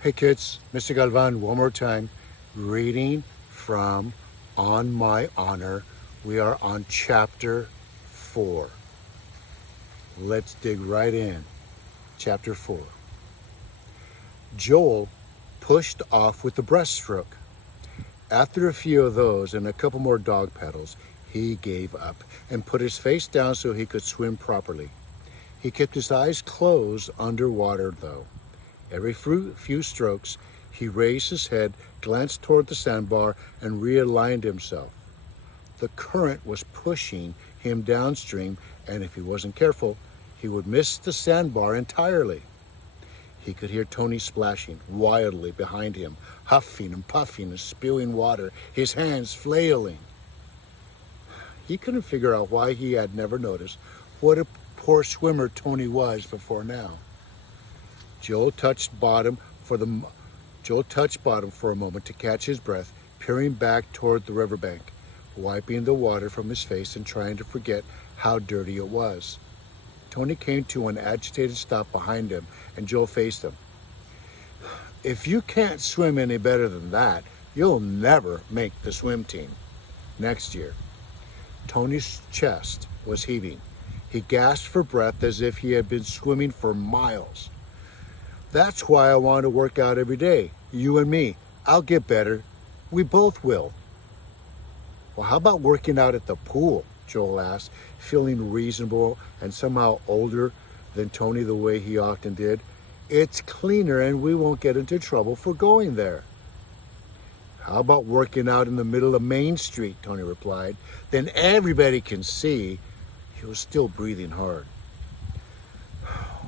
Hey kids, Mr. Galvan, one more time. Reading from On My Honor. We are on chapter 4. Let's dig right in. Chapter 4. Joel pushed off with the breaststroke. After a few of those and a couple more dog paddles, he gave up and put his face down so he could swim properly. He kept his eyes closed underwater though. Every few strokes, he raised his head, glanced toward the sandbar, and realigned himself. The current was pushing him downstream, and if he wasn't careful, he would miss the sandbar entirely. He could hear Tony splashing wildly behind him, huffing and puffing and spewing water, his hands flailing. He couldn't figure out why he had never noticed what a poor swimmer Tony was before now. Joel touched bottom for a moment to catch his breath, peering back toward the riverbank, wiping the water from his face and trying to forget how dirty it was. Tony came to an agitated stop behind him, and Joel faced him. "If you can't swim any better than that, you'll never make the swim team next year." Tony's chest was heaving. He gasped for breath as if he had been swimming for miles. "That's why I want to work out every day. You and me. I'll get better. We both will." "Well, how about working out at the pool?" Joel asked, feeling reasonable and somehow older than Tony the way he often did. "It's cleaner and we won't get into trouble for going there." "How about working out in the middle of Main Street?" Tony replied. "Then everybody can see." He was still breathing hard.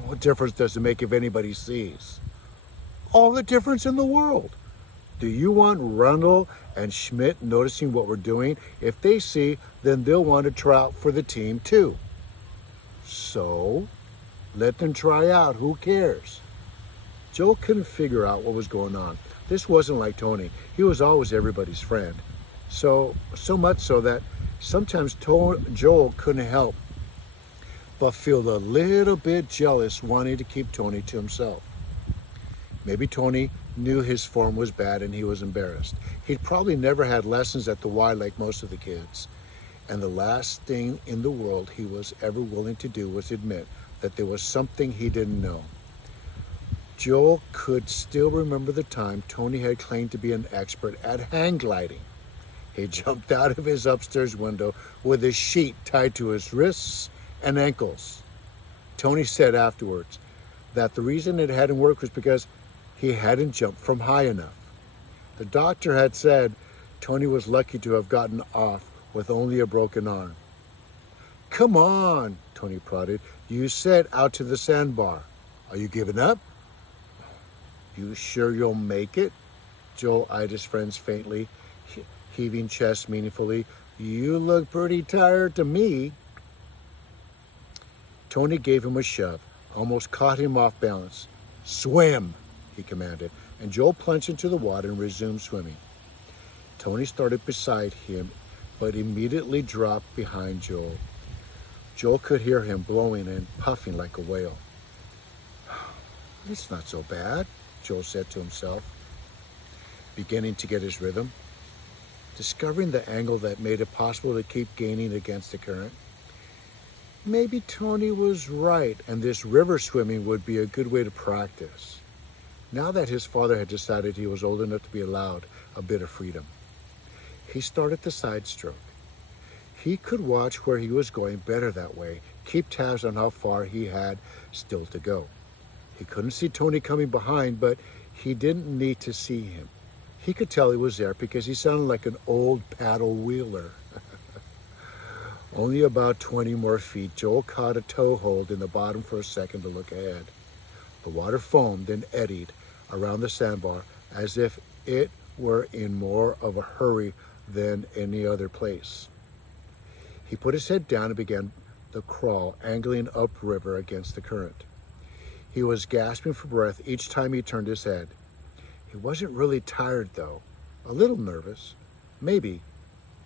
"What difference does it make if anybody sees?" "All the difference in the world. Do you want Rundle and Schmidt noticing what we're doing? If they see, then they'll want to try out for the team too." "So, let them try out. Who cares?" Joel couldn't figure out what was going on. This wasn't like Tony. He was always everybody's friend. So much so that sometimes Joel couldn't help but feel a little bit jealous, wanting to keep Tony to himself. Maybe Tony knew his form was bad and he was embarrassed. He'd probably never had lessons at the Y like most of the kids. And the last thing in the world he was ever willing to do was admit that there was something he didn't know. Joel could still remember the time Tony had claimed to be an expert at hang gliding. He jumped out of his upstairs window with a sheet tied to his wrists and ankles. Tony said afterwards that the reason it hadn't worked was because he hadn't jumped from high enough. The doctor had said Tony was lucky to have gotten off with only a broken arm. "Come on," Tony prodded. "You said out to the sandbar. Are you giving up?" "You sure you'll make it?" Joel eyed his friends faintly, heaving chest meaningfully. "You look pretty tired to me." Tony gave him a shove, almost caught him off balance. "Swim," he commanded, and Joel plunged into the water and resumed swimming. Tony started beside him, but immediately dropped behind Joel. Joel could hear him blowing and puffing like a whale. "It's not so bad," Joel said to himself, beginning to get his rhythm, discovering the angle that made it possible to keep gaining against the current. Maybe Tony was right, and this river swimming would be a good way to practice, now that his father had decided he was old enough to be allowed a bit of freedom. He started the side stroke. He could watch where he was going better that way, keep tabs on how far he had still to go. He couldn't see Tony coming behind, but he didn't need to see him. He could tell he was there because he sounded like an old paddle wheeler. Only about 20 more feet, Joel caught a toehold in the bottom for a second to look ahead. The water foamed and eddied around the sandbar as if it were in more of a hurry than any other place. He put his head down and began the crawl, angling upriver against the current. He was gasping for breath each time he turned his head. He wasn't really tired, though. A little nervous. Maybe.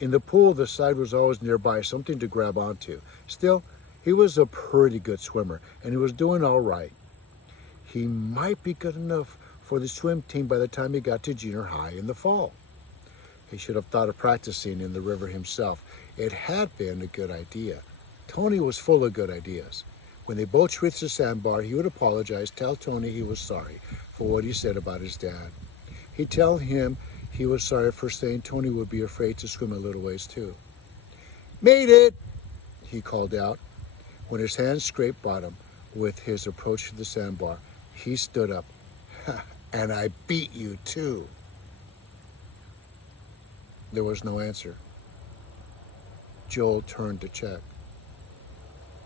In the pool, the side was always nearby, something to grab onto. Still, he was a pretty good swimmer, and he was doing all right. He might be good enough for the swim team by the time he got to junior high in the fall. He should have thought of practicing in the river himself. It had been a good idea. Tony was full of good ideas. When they both reached the sandbar, he would apologize, tell Tony he was sorry for what he said about his dad. He'd tell him he was sorry for saying Tony would be afraid to swim a little ways too. "Made it!" he called out. When his hands scraped bottom with his approach to the sandbar, he stood up. "And I beat you too." There was no answer. Joel turned to check.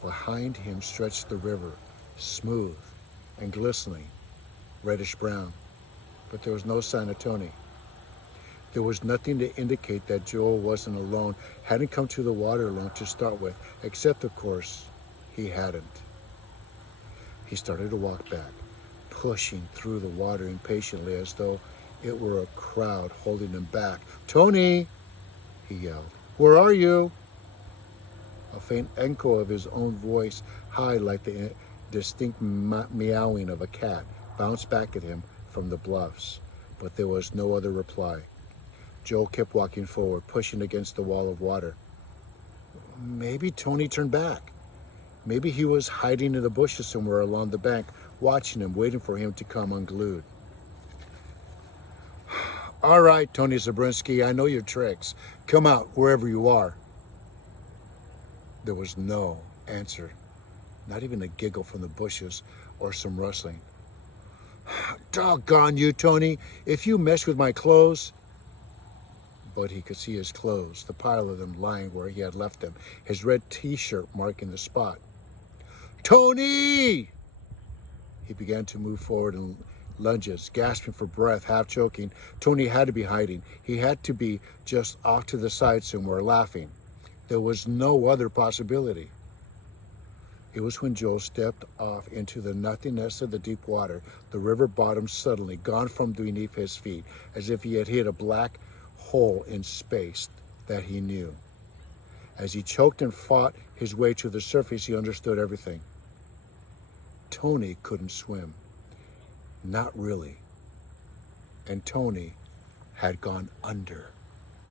Behind him stretched the river, smooth and glistening, reddish-brown, but there was no sign of Tony. There was nothing to indicate that Joel wasn't alone, hadn't come to the water alone to start with, except, of course, he hadn't. He started to walk back, pushing through the water impatiently as though it were a crowd holding him back. "Tony!" he yelled. "Where are you?" A faint echo of his own voice, high like the distinct meowing of a cat, bounced back at him from the bluffs, but there was no other reply. Joel kept walking forward, pushing against the wall of water. Maybe Tony turned back. Maybe he was hiding in the bushes somewhere along the bank, watching him, waiting for him to come unglued. "All right, Tony Zabrinsky, I know your tricks. Come out, wherever you are." There was no answer, not even a giggle from the bushes or some rustling. "Doggone you, Tony, if you mess with my clothes." But he could see his clothes, the pile of them lying where he had left them, his red t-shirt marking the spot. "Tony!" He began to move forward in lunges, gasping for breath, half choking. Tony had to be hiding. He had to be just off to the side somewhere, laughing. There was no other possibility. It was when Joel stepped off into the nothingness of the deep water, the river bottom suddenly gone from beneath his feet, as if he had hit a black hole in space, that he knew. As he choked and fought his way to the surface, he understood everything. Tony couldn't swim. Not really. And Tony had gone under.